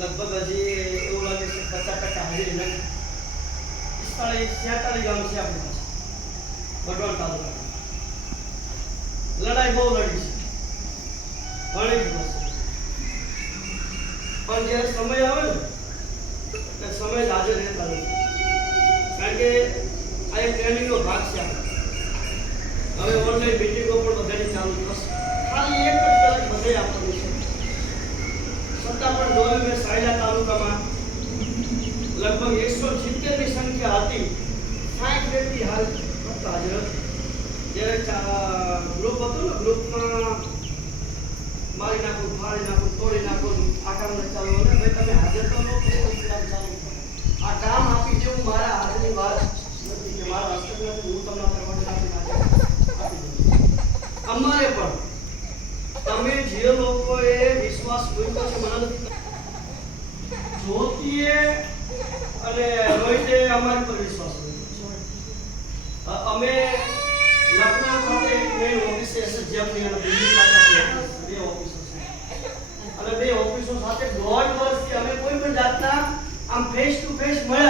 લગભગ હજી એવું લાગે છે 50% હાજરી નથી. 46 ગામ છે આપણી પાસે વઢવાણ તાલુકામાં. લડાઈ બહુ લડી છે, ઘણી જ વસ્તુ. પણ જ્યારે સમય આવે ને એટલે સમય જ હાજર રહેતા નથી. કારણ કે આ એક ટ્રેનિંગનો ભાગ છે. હવે ઓનલાઈન મીટિંગો પણ બધાની ચાલુ થશે. ખાલી એક જ કલાક બધે આપવાની છે. છતાં પણ જોયું મેં સાયલા તાલુકામાં લગભગ 170 ની સંખ્યા હતી. 60 વ્યક્તિ હાલ ફક્ત હાજર હતી. જ્યારે ગ્રુપ હતું ને, ગ્રુપમાં મારી નાખું, ફાડી નાખું, તોડી નાખું, આ કામને ચાલુ ને ભાઈ તમે હાજર તો લો કે કામ ચાલુ. આ કામ આપી જેવું મારા હાથની વાત નથી કે મારા હસ્તક નથી. હું તમને પરવાનગી આપી દઉં. અમારે પણ તમે જે લોકોએ વિશ્વાસ મૂક્યો છે મને નથી, જ્યોતિએ અને રોહિતે અમારી પર વિશ્વાસ મૂક્યો છે. અમે લખનઉ ખાતે એક મેઇન ઓફિસ છે એસએસજીએમની અને દિલ્હી ખાતે બે ઓફિસો છે. અને બે ઓફિસો સાથે 1.5 વર્ષથી અમે કોઈ પણ જાતના આમ ફેસ ટુ ફેસ મળ્યા